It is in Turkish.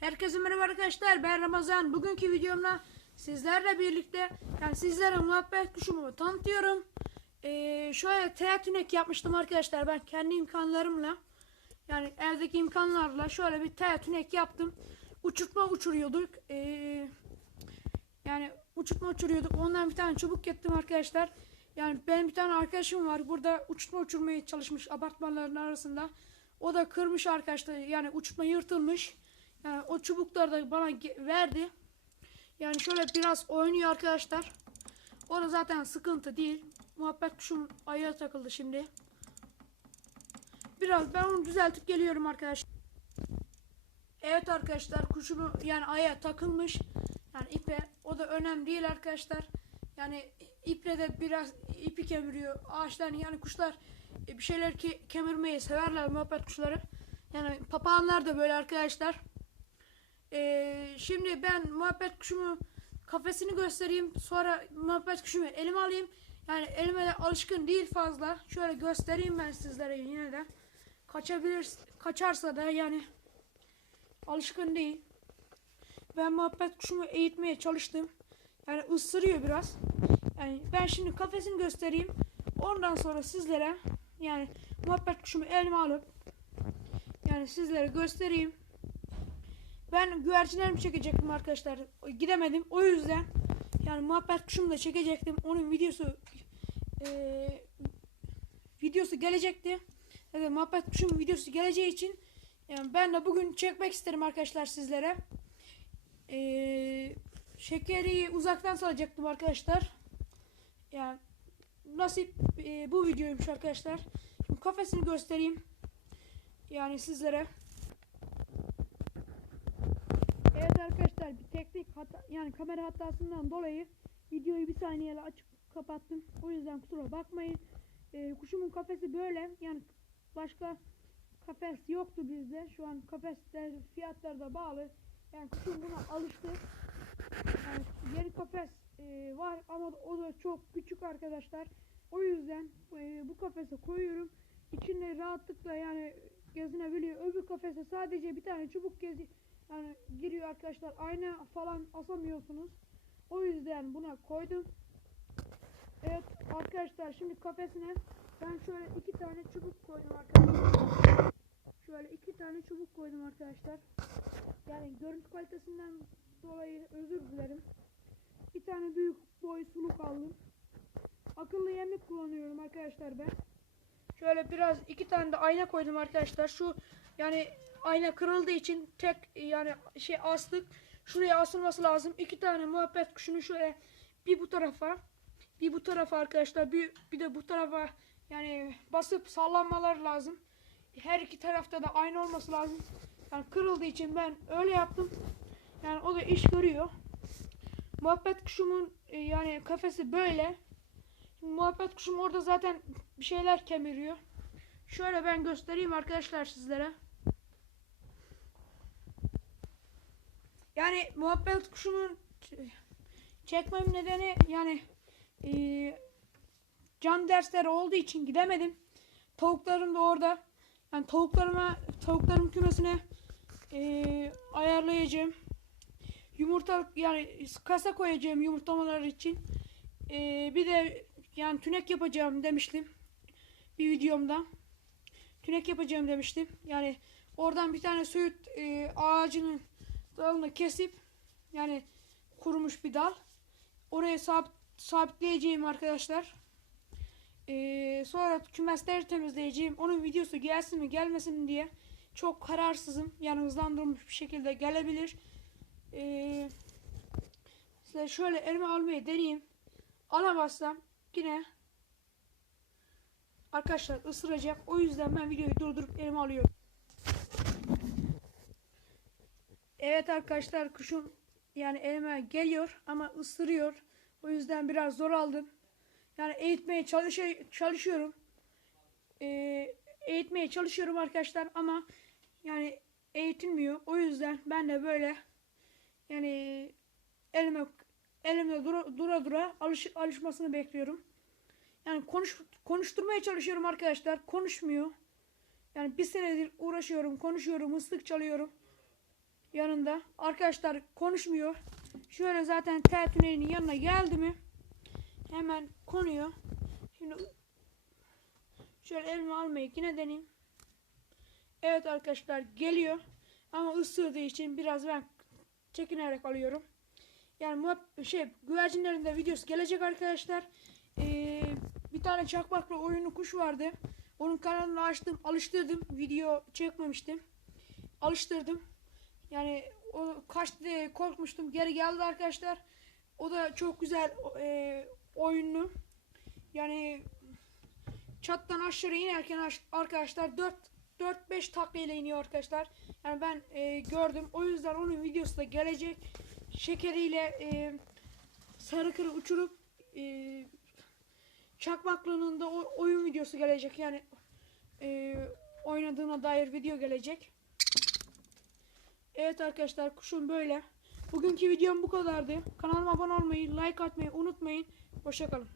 Herkese merhaba arkadaşlar ben Ramazan. Bugünkü videomda sizlerle birlikte yani sizlere muhabbet kuşumu tanıtıyorum. Ee, şöyle teatünek yapmıştım arkadaşlar ben kendi imkanlarımla. Yani evdeki imkanlarla şöyle bir teatünek yaptım. Uçurtma uçuruyorduk. Ee, yani uçurtma uçuruyorduk. Ondan bir tane çubuk getirdim arkadaşlar. Yani benim bir tane arkadaşım var. Burada uçurtma uçurmaya çalışmış apartmanların arasında. O da kırmış arkadaşlar. Yani uçurtma yırtılmış. Yani o çubukları da bana verdi. Yani şöyle biraz oynuyor arkadaşlar. O da zaten sıkıntı değil. Muhabbet kuşum ayağa takıldı şimdi. Biraz ben onu düzeltip geliyorum arkadaşlar. Evet arkadaşlar kuşumu yani aya takılmış. Yani ipe o da önemli değil arkadaşlar. Yani iple de biraz ipi kemiriyor. Ağaçlar yani kuşlar e, bir şeyler ki kemirmeyi severler muhabbet kuşları. Yani papağanlar da böyle arkadaşlar. Ee, şimdi ben muhabbet kuşumu kafesini göstereyim. Sonra muhabbet kuşumu elime alayım. Yani elime de alışkın değil fazla. Şöyle göstereyim ben sizlere yine de. Kaçabilir, kaçarsa da yani alışkın değil. Ben muhabbet kuşumu eğitmeye çalıştım. Yani ısırıyor biraz. Yani ben şimdi kafesini göstereyim. Ondan sonra sizlere yani muhabbet kuşumu elime alıp yani sizlere göstereyim. Ben güvercinlerimi çekecektim arkadaşlar. Gidemedim. O yüzden yani muhabbet kuşumu da çekecektim. Onun videosu eee, videosu gelecekti. Evet muhabbet kuşumun videosu geleceği için yani ben de bugün çekmek isterim arkadaşlar sizlere. Eee şekeri uzaktan salacaktım arkadaşlar. Yani nasip eee, bu videoymuş arkadaşlar. Şimdi kafesini göstereyim. Yani sizlere. Evet arkadaşlar bir teknik hata yani kamera hatasından dolayı videoyu bir saniyeyle açıp kapattım. O yüzden kusura bakmayın. Ee, kuşumun kafesi böyle. Yani başka kafes yoktu bizde. Şu an kafesler fiyatları da bağlı. Yani kuşum buna alıştı. Yani yeni kafes e, var ama o da çok küçük arkadaşlar. O yüzden e, bu kafese koyuyorum. İçinde rahatlıkla yani gezinebiliyor. Öbür kafese sadece bir tane çubuk gezi yani giriyor arkadaşlar. Ayna falan asamıyorsunuz. O yüzden buna koydum. Evet arkadaşlar şimdi kafesine ben şöyle iki tane çubuk koydum arkadaşlar. Şöyle iki tane çubuk koydum arkadaşlar. Yani görüntü kalitesinden dolayı özür dilerim. Bir tane büyük boy suluk aldım. Akıllı yemlik kullanıyorum arkadaşlar ben. Şöyle biraz iki tane de ayna koydum arkadaşlar. Şu yani ayna kırıldığı için tek yani şey astık. Şuraya asılması lazım. İki tane muhabbet kuşunu şöyle bir bu tarafa bir bu tarafa arkadaşlar bir, bir de bu tarafa yani basıp sallanmalar lazım. Her iki tarafta da aynı olması lazım. Yani kırıldığı için ben öyle yaptım. Yani o da iş görüyor. Muhabbet kuşumun e, yani kafesi böyle. Şimdi muhabbet kuşum orada zaten bir şeyler kemiriyor. Şöyle ben göstereyim arkadaşlar sizlere. Yani muhabbet kuşumun ç- çekmem nedeni yani e, can dersleri olduğu için gidemedim. Tavuklarım da orada. Yani tavuklarıma tavuklarım kümesine e, ayarlayacağım. Yumurta yani kasa koyacağım yumurtlamaları için. E, bir de yani tünek yapacağım demiştim bir videomda. Tünek yapacağım demiştim. Yani oradan bir tane söğüt e, ağacının dalını kesip yani kurumuş bir dal. Oraya sabit, sabitleyeceğim arkadaşlar. Ee, sonra kümesleri temizleyeceğim. Onun videosu gelsin mi gelmesin mi diye çok kararsızım. Yani hızlandırılmış bir şekilde gelebilir. Ee, size şöyle elime almayı deneyeyim. Alamazsam yine arkadaşlar ısıracak. O yüzden ben videoyu durdurup elime alıyorum. Evet arkadaşlar kuşum yani elime geliyor ama ısırıyor. O yüzden biraz zor aldım. Yani eğitmeye çalışa- çalışıyorum. Ee, eğitmeye çalışıyorum arkadaşlar ama yani eğitilmiyor. O yüzden ben de böyle yani elime elimde dura dura, dura alış, alışmasını bekliyorum. Yani konuş konuşturmaya çalışıyorum arkadaşlar. Konuşmuyor. Yani bir senedir uğraşıyorum, konuşuyorum, ıslık çalıyorum. yanında. Arkadaşlar konuşmuyor. Şöyle zaten tel tünelinin yanına geldi mi hemen konuyor. Şimdi şöyle elime almayı yine deneyeyim. Evet arkadaşlar geliyor. Ama ısırdığı için biraz ben çekinerek alıyorum. Yani şey güvercinlerin de videosu gelecek arkadaşlar. Ee, bir tane çakmakla oyunu kuş vardı. Onun kanalını açtım, alıştırdım. Video çekmemiştim. Alıştırdım. Yani o kaçtı diye korkmuştum. Geri geldi arkadaşlar. O da çok güzel e, oyunlu. Yani çattan aşağı inerken aş- arkadaşlar 4 4-5 takla ile iniyor arkadaşlar. Yani ben e, gördüm. O yüzden onun videosu da gelecek. Şekeriyle e, sarı kırı uçurup e, çakmaklığının da o, oyun videosu gelecek. Yani e, oynadığına dair video gelecek. Evet arkadaşlar kuşum böyle. Bugünkü videom bu kadardı. Kanalıma abone olmayı, like atmayı unutmayın. Hoşçakalın.